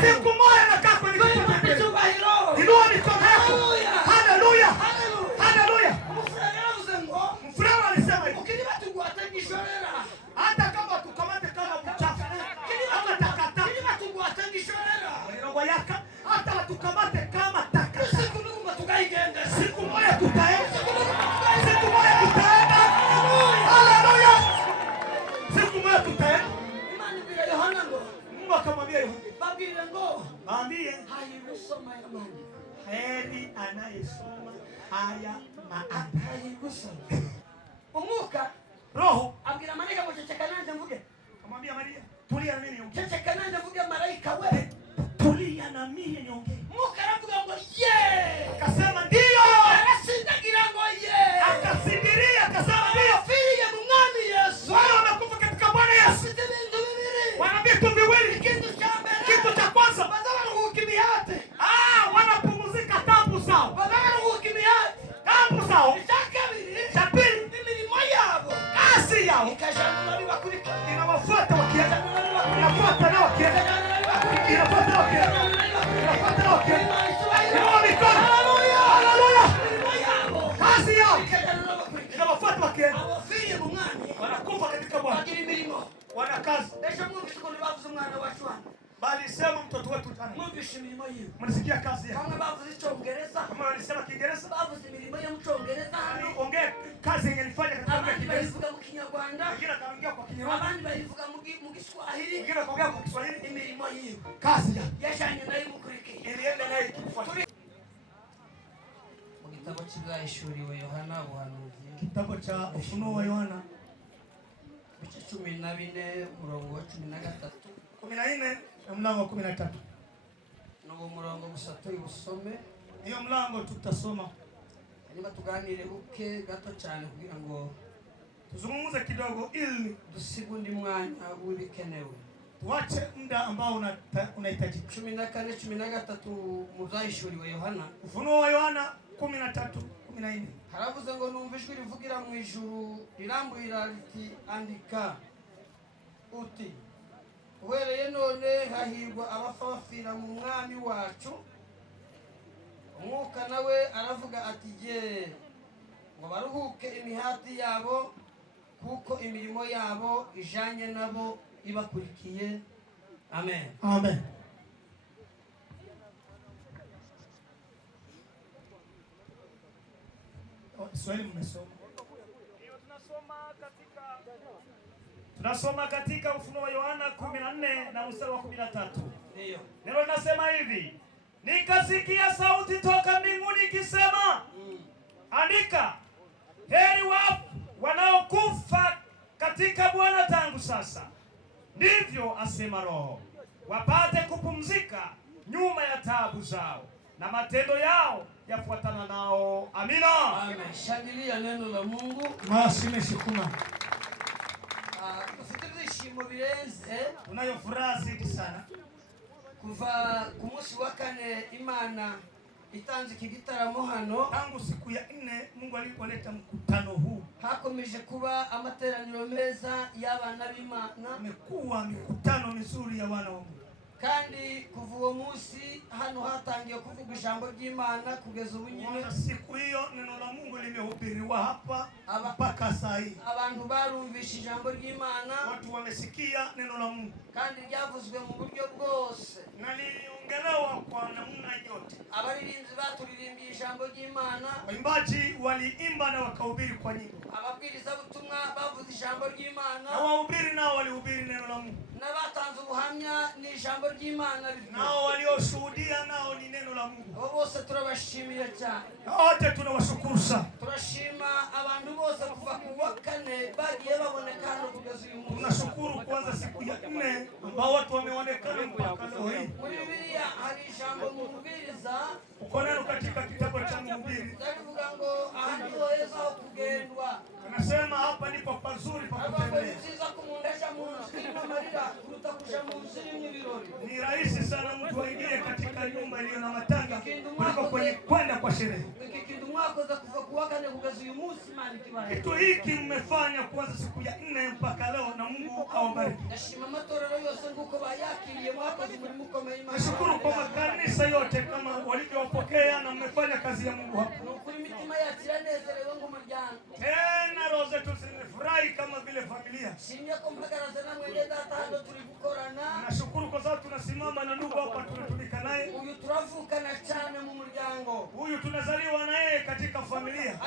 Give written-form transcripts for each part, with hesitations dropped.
Siku moja nakaa kwenye kiti cha enzi. Inua mikono yako. Haleluya. Haleluya. Mfulana alisema hivi. Hata kama tukamate kama mchafu. Ama takataka. Hata tukamate kama taka. Siku moja tutaenda. Siku moja tutaenda. Haleluya. Siku moja tutaenda. Mungu akamwambia Yohana. Mwambie heri anayesoma haya maandiko. Umuka Roho abwira Maria ngo cecekananje mvuge. Kamwambia Maria, tulia na mimi niongee. Cecekananje mvuge malaika wewe. Tulia na mimi niongee. Muka aravuga ngo ye. Akasema ndio. Arasindagira ngo ye. Akasindiria akasema ndio. Afiriye mu mwami Yesu. Wao wamekufa katika Bwana Yesu. Wana vitu viwili. Kitu cha kwanza wanapumzika tabu zao. Tabu zao. Cha pili kazi yao inawafuata wakienda. Inafuata na wakienda. Inafuata na wakienda. Inafuata na wakienda. Inua mikono. Haleluya. Kazi yao inawafuata wakienda. Wanakufa katika Bwana. Wana kazi. Bali sema mtoto wetu tena. Mnasikia kazi yake. Kama walisema Kiingereza, ongea kazi yenye nifanya katika Kiingereza. Wengine kaongea kwa Kinyarwanda. Wengine kaongea kwa Kiswahili. Kazi yake. Ilienda naye kifuata. Mu gitabo cy'Ibyahishuriwe Yohana ubuhanuzi. Kitabu cha Ufunuo wa Yohana. Bice 14 murongo wa 13. 14 na mlango wa 13. Nuwo murongo gusa tuyusome. Hiyo mlango tutasoma. Hanyuma tuganire buke gato cyane kugira ngo tuzungumze kidogo ili dusigundi mwanya w'ibikenewe. Tuache muda ambao unahitaji. 14:13 mu Byahishuriwe Yohana. Ufunuo wa Yohana 13:14. Haravuze ngo numva ijwi rivugira mu ijuru rirambwira riti andika uti uhereye none hahirwa abapfa bapfira mu mwami wacu. Umwuka nawe aravuga ati je ngo baruhuke imihati yabo kuko imirimo yabo ijanye nabo ibakurikiye. Amen. Amen. Swali mmesoma. Tunasoma katika Ufunuo wa Yohana 14 na mstari wa 13. Ndio. Neno linasema hivi. Nikasikia sauti toka mbinguni ikisema, andika, heri wafu wanaokufa katika Bwana tangu sasa. Ndivyo asema Roho, wapate kupumzika nyuma ya taabu zao, na matendo yao yafuatana nao. Amina. Amen. Shangilia neno la Mungu. Maasime shukuma. Tufitirishimo birenze. Tunayo furaha zaidi sana. Kuva ku munsi wa kane Imana itanze iki gitaramo hano. Tangu siku ya 4 Mungu alipoleta mkutano huu, hakomeje kuba amateraniro meza y'abana b'Imana. Imekuwa mikutano mizuri ya wana wa Mungu. Kandi kuva uwo munsi hano hatangiye kuvuga ijambo ry'Imana kugeza ubu nyine. Siku hiyo neno la Mungu limehubiriwa hapa mpaka saa hii. Abantu barumvisha ijambo ry'Imana. Watu wamesikia neno la Mungu. Kandi ryavuzwe mu buryo bwose. Na liliongelewa kwa namna yote. Abaririmbyi baturirimbiye ijambo ry'Imana. Waimbaji waliimba na wakahubiri kwa nyimbo. Ababwiriza butumwa bavuze ijambo ry'Imana. Na wahubiri nao walihubiri neno la Mungu. N'abatanze ubuhamya ni ijambo ry'Imana. Nao walioshuhudia nao ni neno la Mungu. Abo bose turabashimira cyane. Wote tunawashukuru sana. Turashima abantu bose kuva ku wa kane bagiye baboneka hano kugeza uyu munsi. Tunashukuru kwanza siku ya 4 ambao watu wameonekana mpaka leo hii. Muri Biblia hari ijambo mu Mubwiriza. Uko neno katika kitabu cha Mhubiri. Ndavuga ngo ahantu heza ho kugendwa. Anasema hapa ndipo pazuri pa kutembea. Ni rahisi sana mtu aingie katika nyumba iliyo na matanga kuliko kwenye kwenda kwa sherehe. Kitu hiki mmefanya kuanza siku ya 4 mpaka leo, na Mungu Mungu awabariki. Nashukuru kwa makanisa yote kama walivyowapokea na mmefanya kazi ya Mungu hapa. Tena roho zetu zimefurahi kama vile familia. Nashukuru kwa sababu tunasimama na ndugu hapa, tunatumika naye. Huyu tunazaliwa naye katika familia.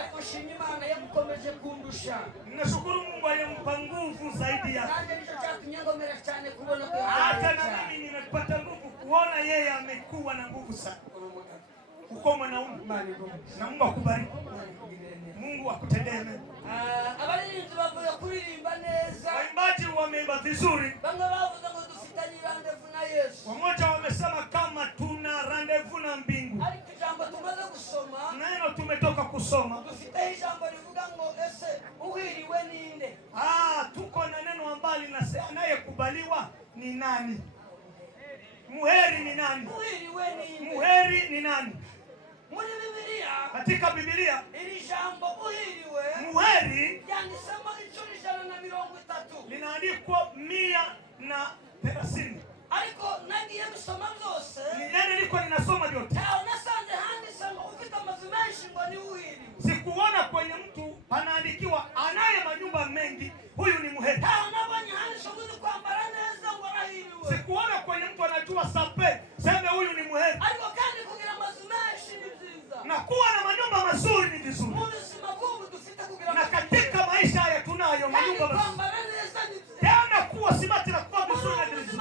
Nashukuru Mungu aliyempa nguvu zaidi yake. Hata na mimi nimepata nguvu kuona yeye amekuwa na nguvu sana. Uko mwanaume. Na Mungu akubariki. Mungu akutendee mema. Waimbaji wameimba vizuri. Wamoja wamesema kama tuna randevu na mbingu. Neno tumetoka kusoma. Tuko na neno ambalo linasema anayekubaliwa ni nani? Muheri ni nani? Muheri ni nani? Katika Biblia muheri linaandikwa 130. Neno liko ninasoma vyote. Sikuona kwenye mtu panaandikiwa anaye manyumba mengi, huyu ni muheri. Sikuona kwenye mtu anajua sape, sema huyu ni muheri. Na kuwa na manyumba mazuri ni vizuri. Na katika maisha haya tunayo manyumba mazuri. Tena kuwa simati na kuwa vizuri na vizuri.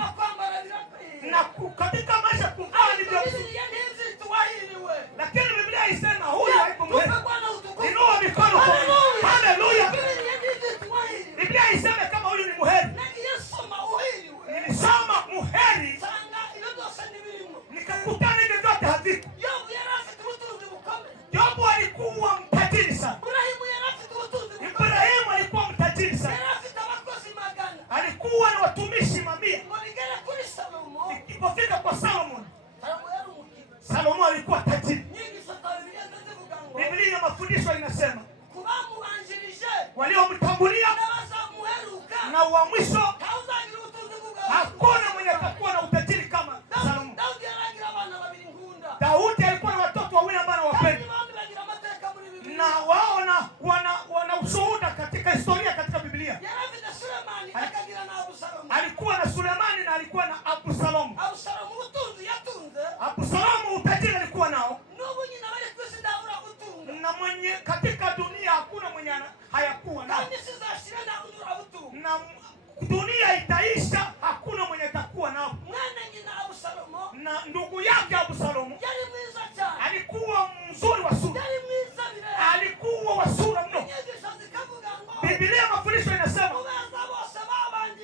Na katika maisha kuvaa ni vizuri. Lakini Biblia isema huyu haiko muheri. Inua mikono kwa Mungu. Haleluya. Biblia isema kama huyu ni muheri. Nilisoma muheri. Nikakutana hivi vyote havipo. Yobu alikuwa mtajiri sana. Ibrahimu alikuwa mtajiri sana. Alikuwa na watumishi mamia. Ikipofika kwa Solomon, Solomon alikuwa tajiri. Biblia mafundisho inasema waliomtangulia na wa mwisho hakuna mwenye atakuwa na utajiri kama Solomon. Daudi alikuwa na watoto wawili ambao wapenda. Na wao wana ushuhuda katika historia katika Biblia. Alikuwa na Sulemani na alikuwa na Absalomu. Absalomu utajiri alikuwa nao. Na mwenye katika dunia hakuna mwenye hayakuwa nao. Na dunia itaisha, hakuna mwenye atakuwa nao. Na ndugu yake Absalomu alikuwa mzuri wa sura. Alikuwa wa sura mno. Biblia mafundisho inasema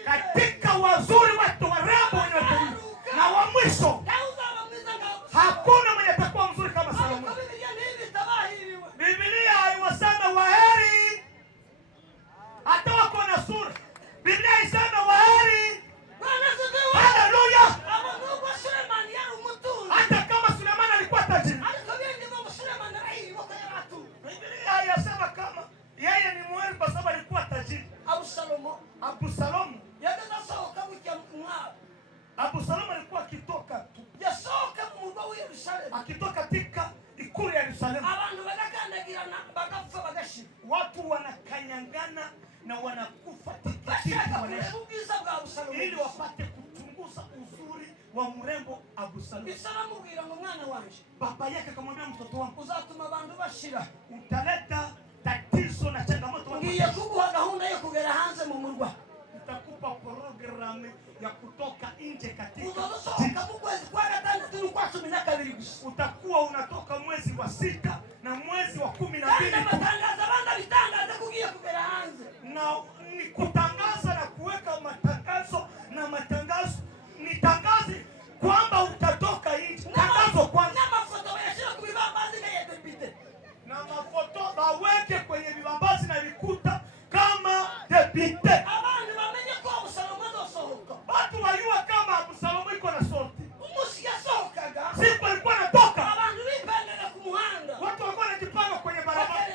katika wazuri watu warembo wenye watajiri na wa mwisho hakuna mwenye atakuwa mzuri kama Solomon. Biblia haiwasema waheri hata wako na sura. Biblia isema waheri. Haleluya. Hata kama Sulemani alikuwa tajiri. Biblia yasema kama yeye ni muheri kwa sababu alikuwa tajiri. Absalomu alikuwa akitoka katika ikulu ya Yerusalemu. Watu wanakanyangana na wanakufa ili wapate kuchunguza uzuri wa mrembo Absalomu. Baba yake akamwambia, mtoto wangu, utaleta tatizo na changamoto. Nitakupa programu ya kutoka nje katika. Utakuwa unatoka mwezi wa 6 na mwezi wa 12. Na ni kutangaza na kuweka matangazo na matangazo. Nitangaze kwamba utatoka nje. Tangazo kwanza. Na mafoto baweke kwenye vibambazi na vikuta kama debite. Watu wajua kama Absalomu iko na sorti. Siku alikuwa anatoka. Watu walikuwa wanajipanga kwenye barabara.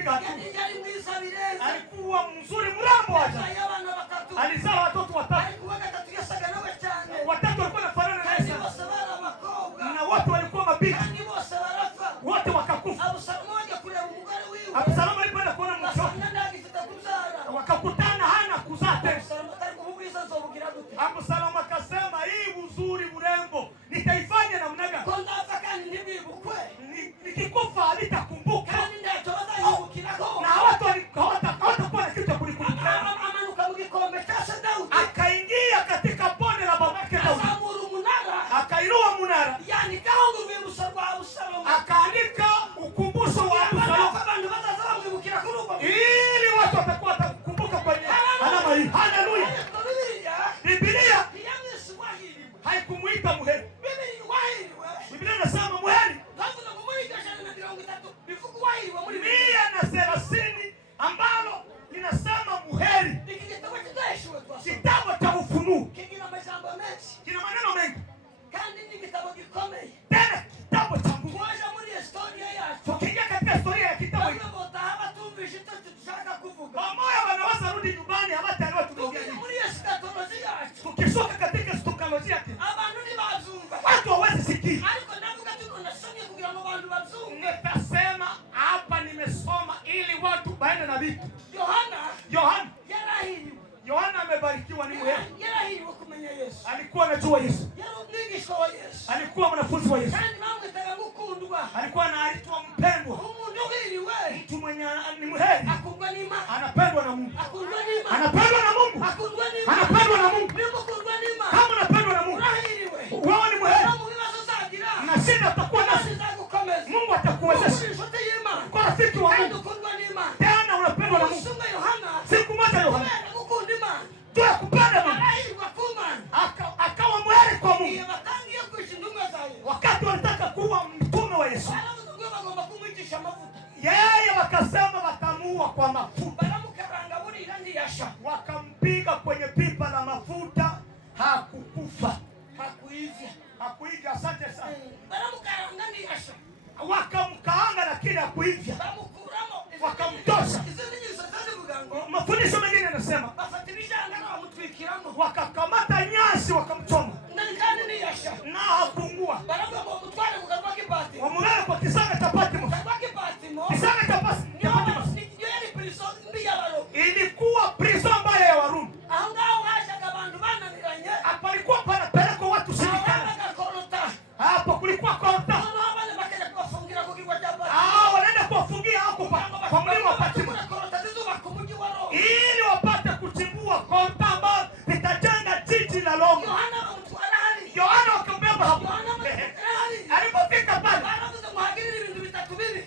amepiga hatua. yari mwiza bireza, Alikuwa mzuri mrambo aje. ayabana batatu, Alizaa watoto watatu. alikuwa gatatu yasaga nawe cyane, Watatu walikuwa wanafanana naye kandi sana. bose bari abakobwa, Na wote walikuwa mabinti. kandi bose barafa, Wote wakakufa. Abusalomu ajya kureba umugore wiwe, Absalomu alipoenda kuona mtoto, basanga ndagifite kubyara, wakakutana hana kuzaa tena. Abusalomu atari kuvugiza nzobugira gute, Absalomu akasema hii uzuri mrembo nitaifanya namna gani? ko ndapfa kandi ntibibukwe, Nikikufa halitakumbuka. kandi ntacyo bazayibukiraho. Na watu hawatakuwa na kitu cha kulikumbuka. Amanuka mu gikombe cya se Dawudi, Akaingia katika bonde la babake Daudi. azamura umunara, Akainua munara. yandikaho ngo urwibutso rwa Abusalomu, Akaandika ukumbusho wa Absalomu. abantu bazaza bamwibukira kuri ubwo Ili watu watakuwa watakumbuka kwenye alama hii. Haleluya. Biblia ntiyamwise uwahiriwe, haikumuita muheri. Biblia uwahiriwe, Biblia inasema muheri. bavuga ngo muri iryo jana na 30 bivuga uwahiriwe muri Biblia na 30 ambalo linasema muheri. iki gitabo kidahishuwe twasoma, Kitabu cha Ufunuo kigira amajambo menshi kina maneno mengi. kandi ni igitabo gikomeye. Tena kitabu cha Mungu. Twaje muri historia yacu, Tukiingia katika historia ya kitabu hiki, bamwe botaha batumvise icyo dushaka kuvuga, pamoja wanaweza rudi nyumbani hawataelewa tunaongea tukiri nini. muri eschatology yacu, Tukishuka katika eschatology yake, abantu ntibazumva, watu hawezi sikia. ariko ndavuga tuno nasomye kugira ngo abantu bazumve. Nitasema hapa, nimesoma ili watu baende na vitu. Yohana yarahiriwe, Yohana amebarikiwa, ni muheri. yarahiriwe kumenya Yesu, Alikuwa anajua Yesu. yari umwigishwa wa Yesu, Alikuwa mwanafunzi wa Yesu. kandi bamwitaga gukundwa. Alikuwa anaitwa mpendwa. Umuntu uhiriwe Mtu mwenye ni muheri akundwa n'Imana, anapendwa na Mungu. akundwa n'Imana, Anapendwa na Mungu. akundwa n'Imana, Anapendwa na Mungu. niba ukundwa n'Imana Kama unapendwa na Mungu, urahiriwe. wewe ni muheri. Mu bibazo uzagira Na shida utakuwa Imana nazo, izagukomeza. Mungu atakuwezesha. Uri inshuti y'Imana Kwa rafiki wa kandi Mungu, ukundwa n'Imana. tena unapendwa na Mungu. Umusumba Yohana Siku moja Yohana kubera gukunda Imana tu ya kupenda Mungu arahirwa ku Mana, akawa muheri kwa Mungu. iyo batangiye kwisha intumwa za Yesu, Wakati walitaka kuwa mtume wa Yesu, baravuze ngo bagomba kumwigisha amavuta, yeye wakasema watamuua kwa mafuta. baramukaranga burira ntiyasha, Wakampiga kwenye pipa la mafuta, hakukufa. hakuivya, Asante sana. baramukaranga ntiyasha, Wakamkaanga lakini hakuivya, bamukuramo, wakamtosha. izindi nyiso zazivuga ngo Mafundisho mengine yanasema bafata ibijangano bamutwikiramo, wakakamata nyasi wakamchoma kandi ntiyasha, na hakungua. baravuga ngo mutware ku karwa k'Ipatimo, Wamulala kwa kisanga cha Patmo. karwa k'Ipatimo Kisanga cha Patmo niyo yari prison mbi y'Abaroma. ilikuwa prison mbaya ya Warumi. Aho ngaho hajaga abantu bananiranye, Palikuwa panapelekwa watu shirikana. bagakorota, Hapo kulikuwa korta. noneho abana bakajya kubafungira ku kigo cya Patimo, Wanaenda kuwafungia hapo kwa mlima wa Patmo korota zizubaka umujyi wa Roma. ili wapate kuchimbua korta ambayo litajenga jiji la Roma. Yohana bamutwara hari, Yohana wakambeba hapo. Yohana bamutwara hari, Alipofika pale baravuze ngo hagirire ibintu bitatu bibi,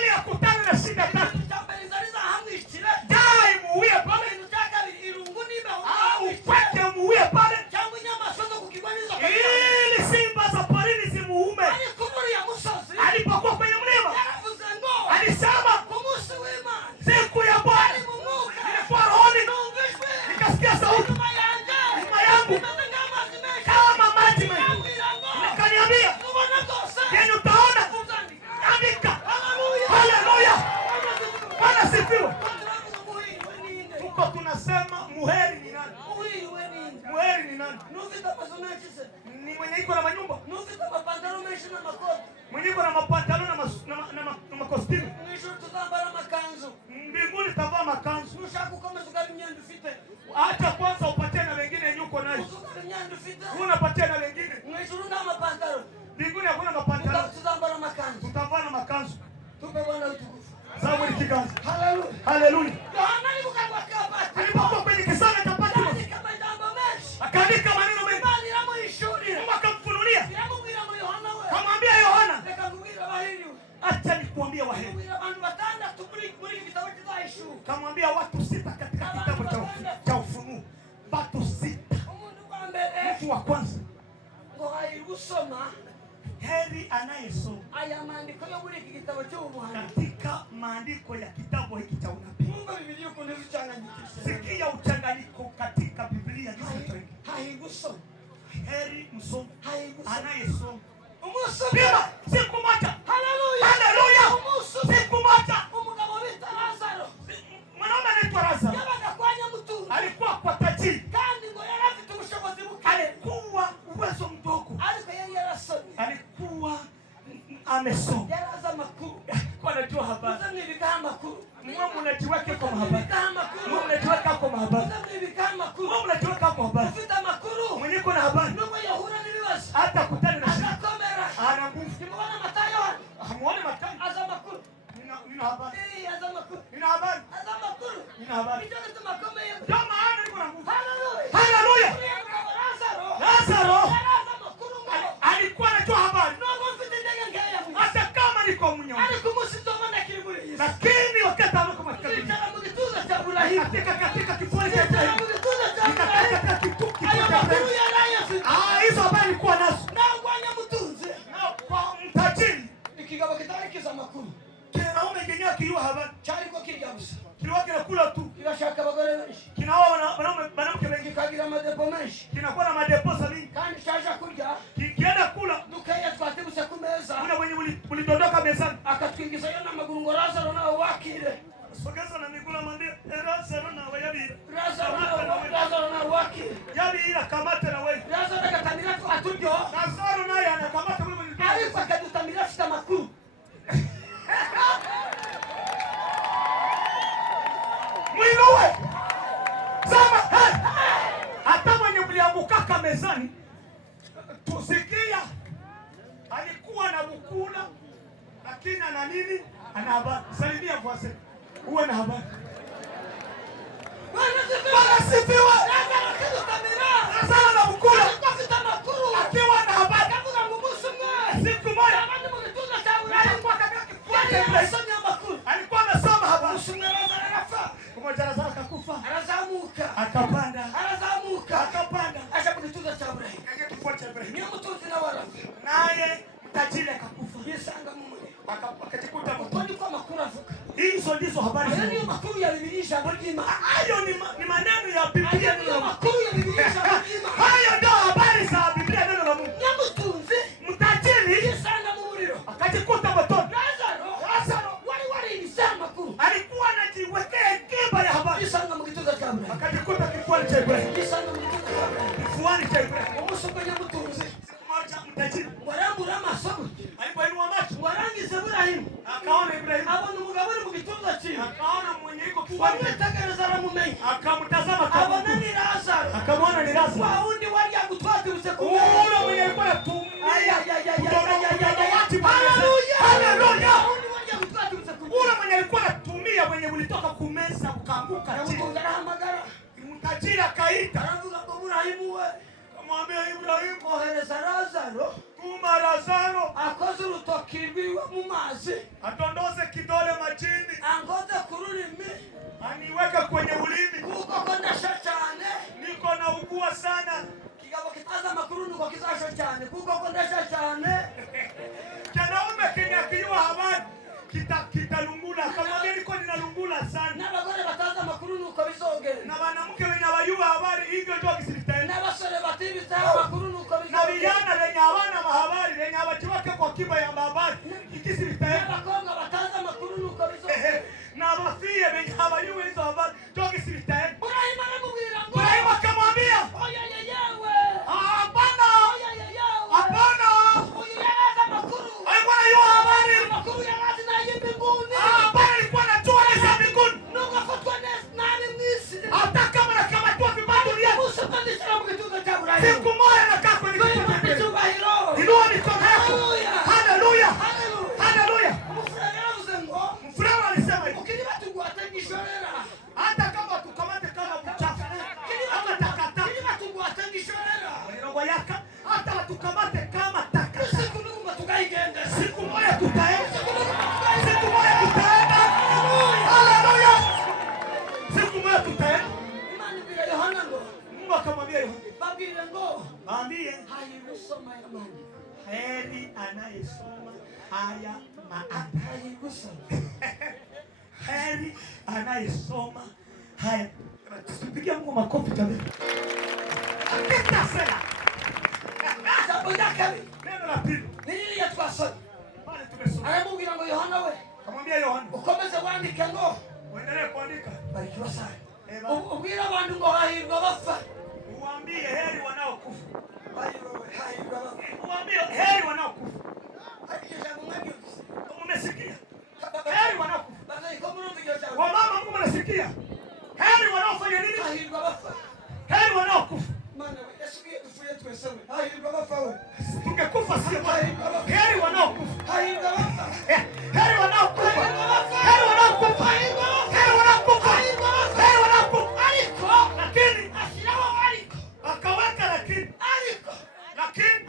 ili akutane na shida tatu. ikintu cya mbere zari zahamwishire, Jai muue pale ikintu cya kabiri irungu nibeho au kweke muue pale cyangwa inyamaswa zo kukigwa n'izo ili simba za porini zimuume. ariko nuriya musozi Alipokuwa kwenye mlima yaravuze ngo alisema, ku munsi w'Imana siku ya Bwana ari mu mwuka nilikuwa rohoni, numva ijwi nikasikia sauti nyuma yanjye nyuma yangu rimeze nk'amazi menshi kama maji mengi, yambwira ngo nikaniambia, nubona rwose yenye utaona uzandika. andika. Haleluya. Haleluya, Bwana sifiwe. Turavuga muhiriwe ninde? Tuko tunasema muheri ni nani? Muhiriwe ninde? Muheri ni nani? Nufite amazu menshi se? Ni mwenye iko na manyumba, Nufite amapantaro menshi n'amakoti? mwenye iko na mapantalo na makostimi. Mu ijuru tuzambara amakanzu. Mbinguni tavaa makanzu. Nushaka ukomeza ugaba imyenda ufite, Acha kwanza upatie na wengine yenye uko nayo. uzugaba imyenda ufite. Unapatia na wengine. Mu ijuru nta mapantaro, Mbinguni hakuna mapantalo. tuzambara amakanzu. Tutavaa na makanzu. Tupe Bwana utukufu. Zaburi kiganza. Haleluya. Haleluya. Yohana ari mu kanwa ka Patimo, Alipokuwa kwenye kisanga cha Patmo yandika amajambo menshi, akaandika maneno mengi. Imana iramuhishurira, Mungu akamfunulia. iramubwira ngo Yohana we, Kamwambia Yohana, reka nkubwire abahiriwe. acha nikuambie waheri. Iramubwira abantu batandatu muri iki gitabo kizahishuka. Kamwambia watu 6 katika kitabu cha Ufunuo. Watu 6. Umuntu wa mbere Mtu wa kwanza, ngo hahirwa usoma heri anayesoma aya mandiko yo muri iki gitabo cy'ubuhanuzi. katika maandiko ya kitabu hiki cha unabii. Mwumva Bibiliya ukuntu zicanganyikisha. Sikia uchanganyiko katika Biblia jinsi. Hahirwa usoma, Heri msomi hahirwa usoma. anayesoma. Umunsi umwe, Pima siku moja. haleluya, Haleluya. umunsi umwe, Siku moja umugabo bita mwe mnajiweka kwa habari, mwe mnajiweka kwa habari, mwe mnajiweka kwa habari. Mwenye kuna habari hata kutana na shida ana nguvu. Hamuone Mathayo? Nina habari. Nina habari. Nina habari. Ndio maana niko na nguvu. Haleluya. Lazaro alikuwa anatoa habari. Hata kama niko mnyonge. Lakini wakati alikuwa katika kifua cha Ibrahimu. Hizo habari alikuwa nazo. Kwa mtajiri ikigabo kitarikiza makuru kinaume genya kiwa habari cyari ko kiryabusa kiwa kinakula tu kirashaka abagore benshi kinaoa banaume bengi kagira amadepo menshi kinakuwa na madeposa mingi kandi shaje kurya kienda kula dukaya twatebuse ku meza kuna mwenye ulidondoka mezani akatwingiza yo namaguru ngo Lazaro nawe wakire sogeza na miguu na mwambie Lazaro na wayabira Lazaro na wakire yabira kamata na wewe Lazaro akatamira tu atubyo Lazaro naye anakamata mwenye ariko akadutamira afite amakuru mwinuwe sema hata mwenye mlianguka mezani tusikia alikuwa na bukula lakini ana nini? Ana habari. Salimia voisin. Uwe na habari. Bwana sifiwe. Lazaro na bukula akiwa na habari. Siku moja alikuwa amesoma habari. Kumoja Lazaro akakufa. Akapanda. Akapanda. Acha kunituza cha Ibrahimu. Kaje kifua cha Ibrahimu. Ni mtuzi na wala. Naye mtajiri akakufa. Yesanga mumwe. Akajikuta mtoni kwa makuru avuka. Hizo ndizo habari. Hayo ni makuru ya Biblia jambo jima. Hayo ni maneno ya Biblia ndio makuru ya Biblia jambo jima. Hayo ndio habari za Biblia neno la Mungu. Nyamutunzi mtajiri yesanga mumuriro. Akajikuta motoni. Lazaro wali ilizama makuru. Alikuwa anajiwekea kiba ya habari. Yesanga mkituza cha Ibrahimu. Akajikuta kifuani cha Ibrahimu. Yesanga mkituza cha Ibrahimu. Kifuani cha Ibrahimu. Umusoko nyamutunzi. Mmoja mtajiri. Warambura amasomo. Alipoinua macho. Warangiza Ibrahimu. Akaona Ibrahimu. Abona umugabo uri mu gituza cyiwe. Akaona mwenye yuko kifuani. Wamwitegereza aramumenye. Akamtazama abona ni Lazaro. Akamwona ni Lazaro. Wa undi wajya gutwaturutse ku ule mwenye alikuwa anatumia. Haleluya. Ule mwenye alikuwa anatumia mwenye ulitoka kumeza ukaanguka chini. Mtajiri akaita. Ibrahimu we. Mwambie Ibrahimu ohereza Lazaro. Tuma Lazaro. Akoze urutoki rwiwe mu mazi. Atondose kidole majini. Angoze kururimi. Aniweke kwenye ulimi. Kuko kondasha cyane. Niko na ugua sana. Kigabo kitaza makuru nuko kizasha cyane. Kuko kondasha cyane. Kanaume kinyakiwa habari. Kitalungula. Kamwambia niko ninalungula sana. N'abagore bataza makuru nuko bizogera. Na wanamke wenye hawajua habari hivyo ndio kisiritaeni. N'abasore batibiza makuru nuko bizogera. Na vijana wenye hawana mahabari, wenye hawajiweke kwa kiba ya habari, ikisiritaeni. N'abakonga bataza makuru nuko bizogera. Na wafie wenye hawajua hizo habari, ndio kisiritaeni. Ibrahimu aramubwira ngo Ibrahimu akamwambia, oya yewe. hapana. Oya yewe. Hapana. Oya yaraza makuru. Alikuwa anajua habari. Makuru yaraza na mbinguni. Habari alikuwa anajua za mbinguni. Nuko afatwa nani mwisi. Hata kama nakamatwa vibaya duniani. Musa pandisha mu gituza cha Ibrahimu. Siku moja nakaa kwenye kituo cha Ibrahimu. Inua mikono yako. Haleluya. Haleluya. Mfulana alisema hivi. Ukiniba tugwatangishorera. Hata kama tukamate kama mchafu. Kama takataka. Ukiniba tugwatangishorera. Roho yako hata tukamate kama taka. Siku numa tukaigenda. Siku moja tutaenda. Siku moja tutaenda. Haleluya. Siku moja tutaenda. Imani bila Yohana ngo. Mungu akamwambia Yohana. Babile ngo. Mwambie Hayikusoma imani. heri anayesoma haya maandiko. Hayikusoma. Heri anayesoma haya. Tusipigie Mungu makofi jamani. Akita sema. Sabuda kabi. Neno la pili. Nini yatwasoni? Pale tumesoma. Aramubwira ngo Yohana we. Kamwambia Yohana. Ukomeze wandike ngo. Uendelee kuandika. Barikiwa sana. Ubwira abantu ngo hahirwa bapfa. Uambie heri wanaokufa. Hahirwa bapfa. Uambie heri wanaokufa. Hakika jambo mwagi. Umesikia? Heri wanaokufa. Basi iko murumbi yo jambo. sikia. Heri wanaofanya nini? hahirwa abafa. Heri wanaokufa. Mana we yasubiye dufuye twese we. Hahirwa abafa we. Tungekufa sio bwana. Heri wanaokufa. Hahirwa abafa. Heri wanaokufa. Heri wanaokufa. Heri wanaokufa. Heri wanaokufa. Ariko Lakini ashyiraho ariko. akaweka lakini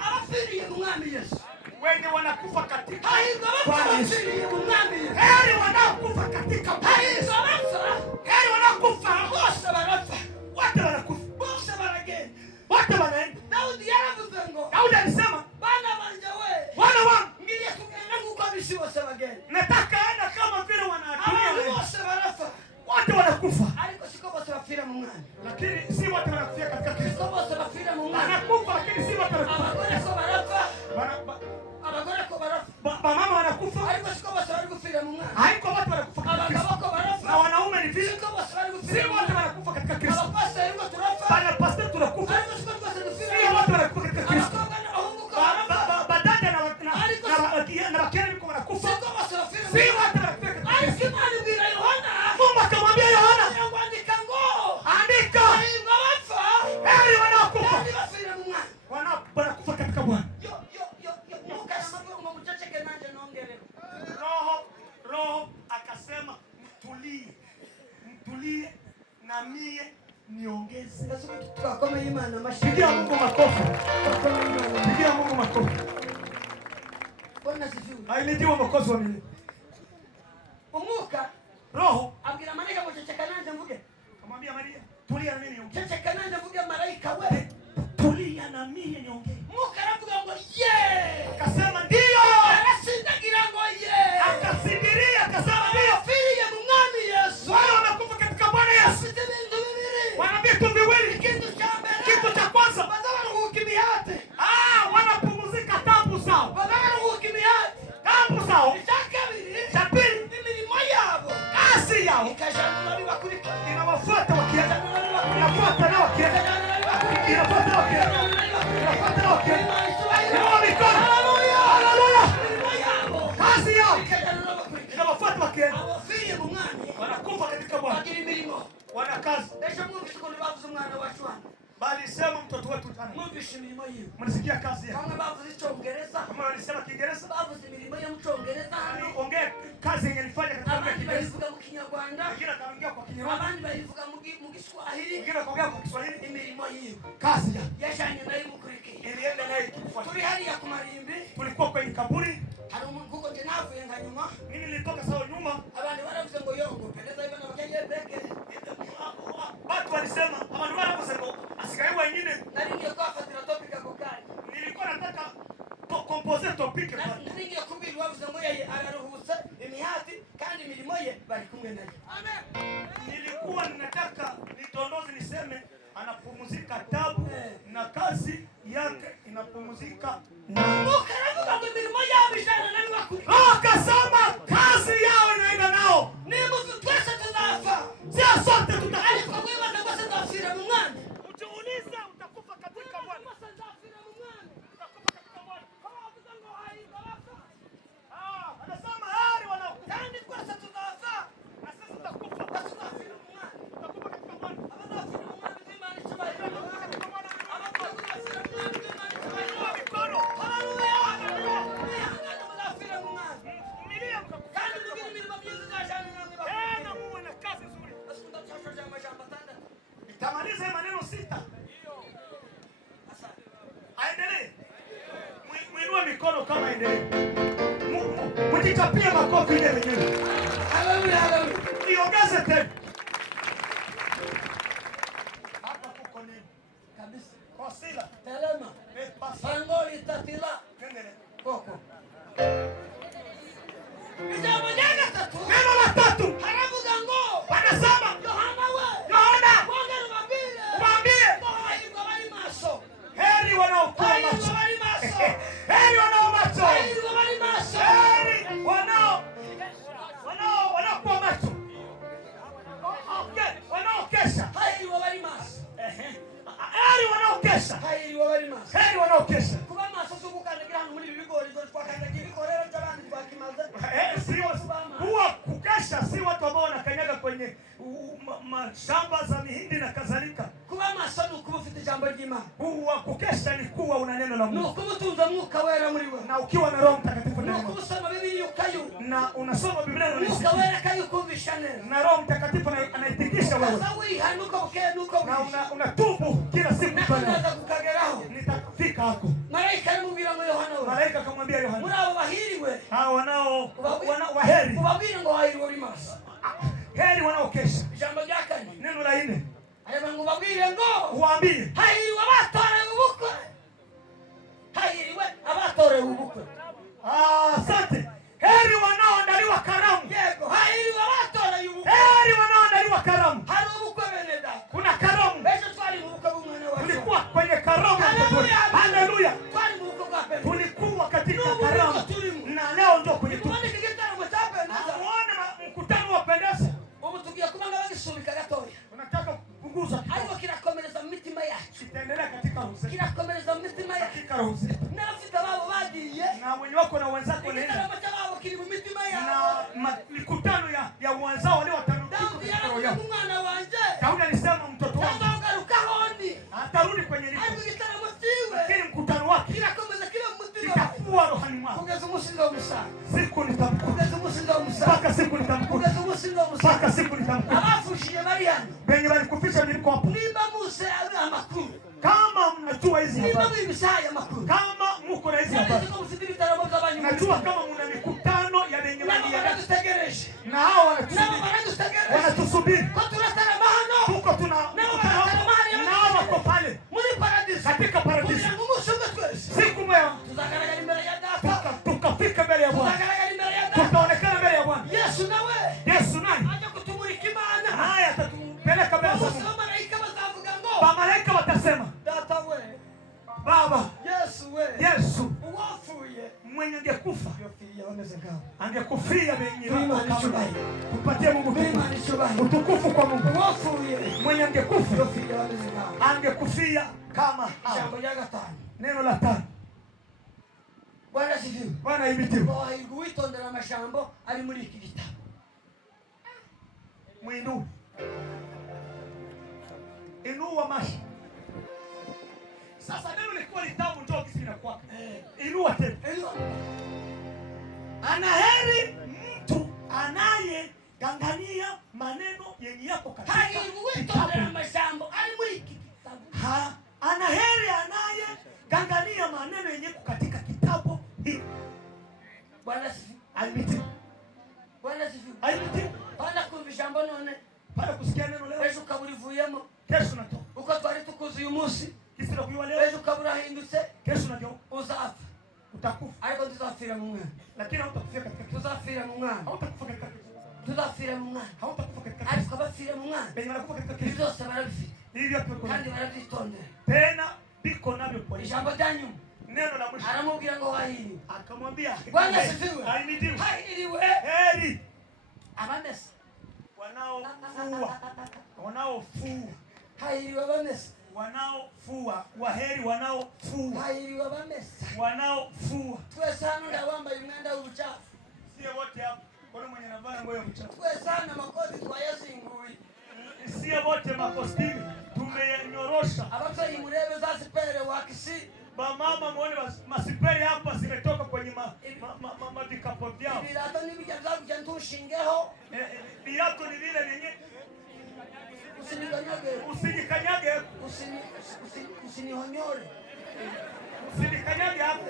Abafiriye mu mwami Yesu. wenye wanakufa katika Hahirwa abafa abafiriye mu mwami Yesu. heri wanaokufa katika Hahirwa abafa. heri wanakufa Bose barapfa. wote wanakufa Bose baragenda. wote wanaenda. Dawudi yaravuze ngo Daudi alisema bana banje we. wana wangu Ngiye kugenda nk'uko abisi bose bagenda. nataka aenda kama vile Abantu wanadunia bose barapfa. wote wanakufa, Ariko siko bose bapfira mu mwami. lakini si wote wanakufia katika Kristo. Siko bose bapfira mu mwami. Wanakufa lakini si wote wanakufa. Abagore ko barapfa. Wana- Abagore ko barapfa. Bamama wanakufa, Ariko siko bose bari gupfira mu mwami. haiko wote wanakufa katika Kristo. Abagabo ko barapfa. Na wanaume ni vile, Siko bose bari si gupfira mu wote mwami. wanakufa katika Kristo. Abapasiteri ko turapfa. Bana pastor tunakufa, Ariko siko twese dupfira si mu wote mwami. wanakufa katika Kristo. Abakobwa n'abahungu ko barapfa. Badada na bakene biko wanakufa, Siko bose bapfira mu si mwami. wote wanakufa katika Ariko Kristo. Imana ibwira Yohana. Mungu akamwambia Yohana, Kwandika ngo andika hahirwa abapfa. heri wanaokufa Kandi bapfira mu mwami. wanakufa katika Bwana. Mwuka n'amaguru ngo muceceke nanjye nongereho. Roho akasema mtulie na mie niongeze. Twakomeye Imana amashyi. Pigia Mungu makofi. Twakomeye Imana. Pigia Mungu makofi. Bwana asifiwe. Ahimidiwe Mwokozi wa milele. Umwuka Roho abwira marayika ngo ceceka nanjye mvuge. akamwambia Maria, tulia na mimi niongee. Ceceka nanjye mvuge marayika we. Tulia na mimi niongee. Mwuka aravuga ngo ye. Akasema ndio. Arasindagira ngo ye. Akasindiria akasema ndio. Afiriye mu mwami Yesu. Wale wanakufa katika Bwana Yesu. Afite ibintu bibiri. Wana vitu viwili. Ikintu cya mbere. Kitu cha kwanza, Bazabaruhuka imihati. wanapumzika tabu zao. Bazabaruhuka imihati. Tabu zao. Icya kabiri. Cha pili, Imirimo yabo. kazi yao Ikajanura bibakurikira. inawafuata wakienda. Ikajanura bibakurikira. Inafuata nao wakienda. Ikajanura bibakurikira. Inafuata nao wakienda. Inafuata nao wakienda. Imana isubahira. Inua mikono. Haleluya. Haleluya. Imirimo yabo. Kazi yao Ikajanura bibakurikira. inawafuata wakienda. Abafiriye mu mwami Wanakufa katika Bwana. bagira imirimo. Wana kazi. Ejo mwumvise ukuntu bavuze umwana wacu hano. Bali sema mtoto wetu tana. Mwumvise imirimo yiwe. Mnasikia kazi yake. Bamwe bavuze Icyongereza. Kama walisema Kiingereza, Bavuze imirimo yo mu Cyongereza hano. ongea kazi yenye alifanya katika Abandi Kiingereza. bayivuga mu Kinyarwanda. Wengine akaongea kwa Kinyarwanda, Abandi bayivuga mu Giswahili. wengine akaongea kwa Kiswahili. Imirimo yiwe Kazi yake yajanye nayo imukurikiye. ilienda naye ikifuata. Turi hariya ku marimbi. Tulikuwa kwenye kaburi. Hari umuntu kuko nje navuye nka nyuma. Mimi nilitoka sawa nyuma. Abandi baravuze ngo yongo pendeza ibana bakanye beke. Watu walisema abantu baravuze ngo asigaye wengine. Nari ngiye kwafatira topic ako kanya. Nilikuwa nataka compose topic pale. Nari ngiye kubwira bavuze ngo yeye araruhutse imihati kandi imirimo ye bari kumwe naye. Amen. Nilikuwa ninataka nitondoze niseme anapumzika tabu na kazi yake inapumzika na Mwuka aravuga ngo imirimo yabo ijana na bibakuri. akasema kazi yao inaenda nao. Niba twese tuzafa. Sio sote Ariko tutakufa. mwibaza ngo se nzapfira mu mwami. Ujiulize utakufa katika Bwana. Nzapfira mu mwami. Utakufa katika Bwana. Bavuze ngo hahirwa abapfa. Anasema heri wanaokufa. Kandi twese tuzafa. Na sisi tutakufa. Tuzapfira mu mwami. Tutakufa katika Bwana. Abazapfira mu mwami b'Imana icyubahiro. Katika Bwana. Abazapfira mu mwami b'Imana icyubahiro. Inua mikono. Haleluya. Mwihangane muzapfira mu mwami. Vumilia mkakufa. Kandi mugire imirimo myiza izajyana namwe Tena bakurikiye. muwe na kazi nzuri. Asukunda cyashoje amajambo atandatu. Itamaliza hii maneno 6. Asante. Aendelee. Muinue mikono kama aendelee. Mjichapie makofi ile wenyewe. Haleluya, haleluya. Niongeze tena. Hapa kuko nini? Kabisa. Kosila. Telema. Pasa. Pangoli tatila. Endelee. Koko. Ijambo rya gatatu. Neno la tatu. Haravuga ngo Wanasema Yohana we. Yohana, Bongera ubabwire. mwambie Ngo hahirwa abari maso. heri wanaokuwa Hahirwa macho. abari maso. Heri wanao macho. Hahirwa abari maso. Heri wanaokuwa macho. Okay, wanaokesha. Hahirwa abari maso. Heri wanaokesha. Hahirwa abari maso. Heri wanaokesha. Kuba maso si ugukandagira hano muri ibi bigori zo twakandagira ibikorero by'abandi twakimaze. Huwa kukesha si watu ambao wanakanyaga kwenye mashamba za mihindi na kadhalika. Kuba maso ni ukuba ufite ijambo ry'Imana. Kukesha ni kuwa una neno la Mungu. Ni ukuba utunze Mwuka Wera muri wewe. Na ukiwa na Roho Mtakatifu ndani. Ni ukuba usoma Biblia ukayumva. Na unasoma Biblia na Mwuka Wera akayukumvisha neno. Na Roho Mtakatifu anaitikisha wewe. Sasa wihanuka ukenuka. Na unatubu kila siku kwa Mungu. Naanza kukageraho. Nitafika hapo. Malaika alimwambia Yohana. Malaika akamwambia Yohana. Muri abo bahiriwe. Hao waheri. Ubabwire ngo wahiriwe uri maso. Heri wanaokesha. Jambo ryakane. Neno la 4. Ayaba ngo babwire ngo uambie hahiriwe abatorewe ubukwe. Hahiriwe abatorewe ubukwe. Asante. Heri wanaoandaliwa karamu. Yego, hahiriwe abatorewe ubukwe. Heri wanaoandaliwa karamu. Hari ubukwe bene da. Kuna karamu. Besho twali mu bukwe bw'umwana wacu. Tulikuwa kwenye karamu. Haleluya. Twali mu bukwe bwa Petro. Tulikuwa katika karamu. Na leo ndio kwenye tu. Mkutano wa pendeza. Ubu tugiye kubanga bagisubika gatoya. Unataka kupunguza. Ariko kirakomereza mitima yacu. Itaendelea katika ruhusa. Kirakomereza mitima yacu. Katika ruhusa. Na afita babo bagiye. Na mwenye wako na wenzako wanaenda. Na machao kiri mu mitima yao. Na mikutano ya wenzao wale watano. Daudi yana mwana wanje. Daudi alisema mtoto wangu. Ngaruka honi. Atarudi kwenye lipo. Abigitana mutiwe. Lakini mkutano wake. Kirakomeza kila mtima. Kitakuwa rohani mwako. Kugeza umusindo musa. Siku nitamkuta. Kugeza umusindo musa. Paka siku nitamkuta. Kugeza umusindo musa. Paka siku nitamkuta. Abafushije Mariana. Benye balikufisha niliko hapo. Nimba Musa amakuru. Kama mnajua hizi habari. Nimba Ibisaya makuru. Kama mko na hizi habari. Najua kama mna mikutano ya benye wanatutegereje. Na hao wanatusubiri. Kwa tunataka mahano. Tuko tuna na hao wako pale. Muri paradiso. Katika paradiso. Siku moja tutagaragara mbele ya Data. Tukafika mbele ya Bwana. Tutagaragara mbele ya Data. Tutaonekana mbele ya Bwana. Yesu nawe. Yesu nani? Aje kutumulika Imana. Haya atatupeleka mbele za Mungu. Malaika watavuga ngo. Malaika watasema. Data we. Baba. Yesu we. Yesu. Uwafuye. Mwenye angekufa. Angekufia benye. Tupatie Mungu utukufu kwa Mungu. Uwafuye. Mwenye angekufa. Angekufia kama jambo la 5. Neno la 5. Bwana sifiwe. Bwana ibitiwe. Wahirwa witondera amajambo ari muri iki gitabo. Mwindu. Inua mashi. Sasa neno likuwa litamu njoo kisina kwako. Inua tena. Inua. Anaheri mtu anayegangania maneno yenye yako katika. Hahirwa witondera amajambo ari muri iki kitabu. Anaheri anayegangania maneno yenye yako katika kitabu hiki. Bwana sifiwe. Alibiti. Bwana sifiwe. Alibiti. Bwana kumvisha mbona one. Para kusikia neno leo. Yesu kaburivuyemo. Kesho natoka. Uko twari tukuzi uyu munsi. Kisira kuiwa leo. Yesu kaburahindutse. Kesho natoka. Uzafa. Utakufa. Ariko tuzafira mu mwana. Lakini hautakufia katika. Tuzafira mu mwana. Hautakufa katika. Tuzafira mu mwana. Hautakufa katika. Ariko bafira mu mwana. Benye wanakufa katika. Bizose barabifite. Hivyo hapo. Kandi barabyitondera. Tena biko navyo pole. Ijambo ryanyu. Neno la mwisho. Aramubwira ngo wahiri. Akamwambia. Bwana sifiwe. Hahiriwe. Hahiriwe. Heri. Abamesa. Wanaofua. Hahiriwe abamesa. Wanaofua. Waheri wanaofua. Hahiriwe abamesa. Wanaofua. Twese hano ndabambaye umwenda w'ubucafu. Sie wote hapa. Kuna mwenye anavaa nguo ya uchafu. Twese hano makoti twayazinguye. Sie wote makostimi tumenyorosha. Ababyeyi murebe za sipere wakisi. Mama muone masiperi hapa zimetoka kwenye madikapo vyao. Birato ni bijya byakuja ntushingeho. Birato ni vile nenye. Usinikanyage. Usinikanyage. Usinihonyore. Usinikanyage hapo.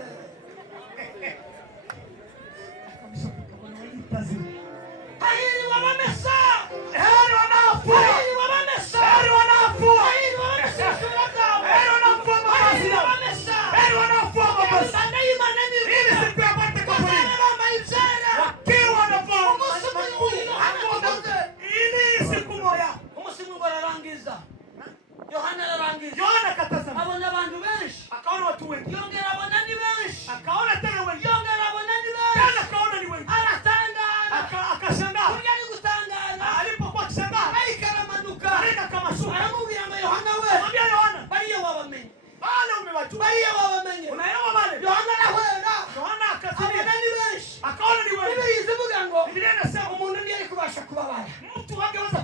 Hahiri wabamesa. Heri wanaofua. Hahiri wabamesa. Heri wanaofua. Hahiri wabamesa. Heri wanaofua mavazi yao. Heri wanaofua mavazi. Hili siku ya Pentekoste. Wakiwa wanavaa. Hili siku moja. Umusimu ararangiza. Yohana ararangiza. Yohana katazama. Abona abantu benshi. Akaona watu wengi. Yongera abona ni benshi. Akaona tena wengi.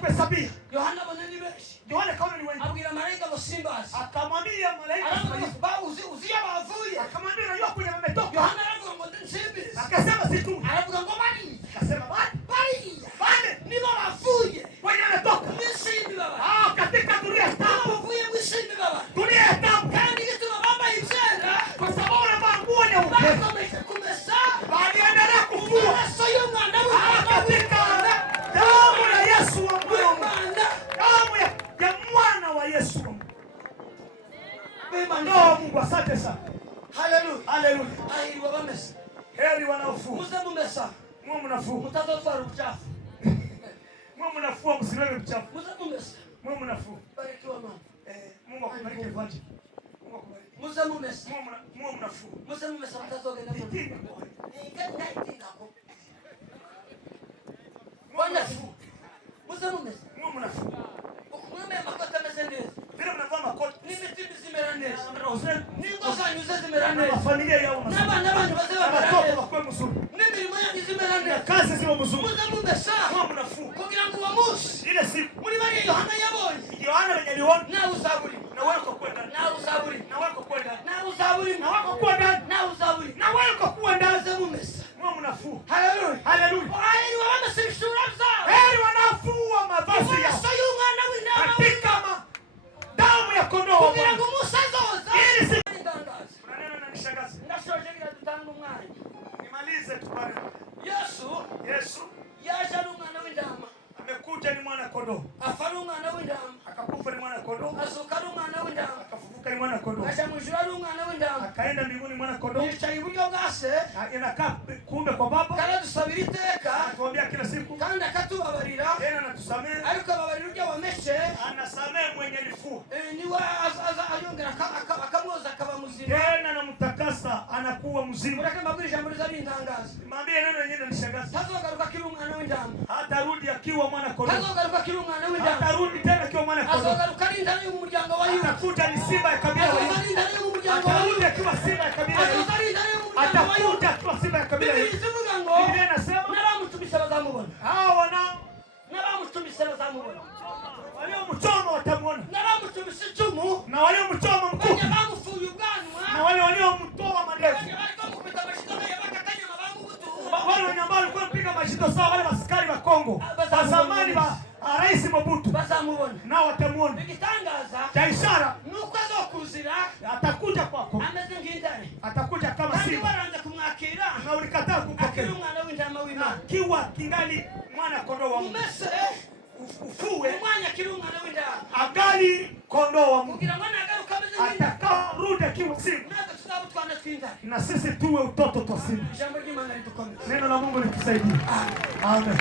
kuhesabia. Yohana banani beshi. Yohana kaona ni wengi. Abwira malaika ngo simbazi. Akamwambia malaika uzia bavuye. akamwambia unajua kwenye mmetoka. Yohana aravuga ngo nsimbizi. Akasema situ. Aravuga ngo bari. Akasema bari. Nibo bavuye. Kwenye mmetoka. Mwisimbi baba. Katika dunia ya tabu. Bavuye mwisimbi baba. Dunia ya tabu. Kandi gituma bamba ibyera. Kwa sababu unavaa nguo nyeupe. Bakomesha kumesa. Baliendelea kufua. Yesu y'umwana w'Imana. Katika damu ya Yesu wa Mungu. Damu ya mwana wa Yesu wa Mungu. Ndio Mungu, asante sana. Haleluya. Haleluya. Ahirwa bamesa. Heri wanaofua. Muze mumesa. Mwe mnafua. Mutazotwara ubuchafu. Mwe mnafua msiwewe uchafu. Muze mumesa. Mwe mnafua. Barikiwa mama. Mungu akubariki evangelist. Mungu akubariki. Muze mumesa. Mwe mnafua. Muze mumesa mutazogenda mu. Wonderful. Muze mumesa. Mwe mnafua. Ukumweme makota meze neza. Vile mnavaa makoti. N'imitima zimera neza. Rosen. N'ingo zanyu zimera neza. Familia yao na N'abana banyu bazeba watoto neza. wakwe mzuri. N'imirimo yanyu zimera Na neza. kazi ziwe mzuri. Muze mumesa. Mwe mnafua. Kugira ngo uwo munsi Ile siku muri bari Yohana yabonye. Yohana wenye aliona Nawe uzaburi. na wewe uko kwenda. Nawe uzaburi. Na wewe uko kwenda. Nawe uzaburi. Na wewe uko kwenda. Nawe uzaburi. Na wewe uko kwenda. Muze mumesa. Mwe mnafua. Haleluya. Haleluya. Ahirwa bamesa ibishura byabo. Heri wanafua mavazi yao. Yesu y'umwana w'intama. Katika damu ya kondoo wa Kugira ngo Mungu. umunsi azoza. Ili si Itangazo. kuna neno nanishangaza. Ndashoje ngira dutanga umwanya. Nimalize tu pale. Yesu yaje ari umwana w'intama. amekuja ni mwana kondoo. Afa ari umwana w'intama. Akakufa ni mwana kondoo. Azuka ari umwana w'intama. Akafufuka ni mwana kondoo. Aja mu ijuru ari umwana w'intama. Akaenda mbinguni mwana kondoo. Yicaye iburyo bwa se. Inakaa kumbe kwa Baba. Karadusabira iteka. Anatuambia kila siku. Kandi akatubabarira. Tena anatusamehe. Ariko ababarira urya wameshe. Anasamehe mwenye alifua. Niwe ayongera akamwoza akaba muzima. Tena anamtakasa anakuwa mzima. Mureke mbabwire ijambo riza rintangaza. Mwambie neno lenyewe linishangaza. Tazogaruka akiri umwana w'intama. Hatarudi akiwa mwana kondoo. Tazogaruka akiri umwana w'intama. Hatarudi tena akiwa mwana kondoo. Azogaruka ari intare y'umuryango wa Yuda. Atakuja ni simba ya kabila la Yuda. Azogaruka ari intare y'umuryango wa Yuda. Atarudi akiwa simba ya kabila la Yuda. Azogaruka ari intare y'umuryango wa Yuda. Atakuja akiwa simba ya kabila la Yuda. Bibiri zivuga ngo Biblia inasema n'abamutumise bazamubona. hao wanao N'abamutumise bazamubona. waliomchoma watamuona. N'abamutumise icumu. Na waliomchoma mkuki. Bajya bamufuye ubwanwa. Na wale waliomtoa madevu. Bajya bariko mukubita amashyiga nayo bakatanya amabangubutu. Wale wenye ambao walikuwa wapiga mashito sawa wale askari wa Kongo. Wa zamani wa Rais Mobutu. Bazamubona. Nao watamuona. Igitangaza Cha ishara nuko azokuzira atakuja kwako. ameze nk'intare. Atakuja kama Kandi simba. waranze kumwakira. Na ulikataa Akiri kumpokea. umwana w'intama w'Imana. Akiwa kingali mwana kondoo wa Mungu. Umese Ufuwe umwanya akiri umwana w'intama. agali kondoo wa Mungu. Kugira ngo nagaruka ameze nk'intare. Atakarudi akiwa simba. Natwe tuzaba utwana tw'intare. Na sisi tuwe utoto twa simba. Ijambo ry'Imana ridukomeze. Neno la Mungu litusaidie. Amen.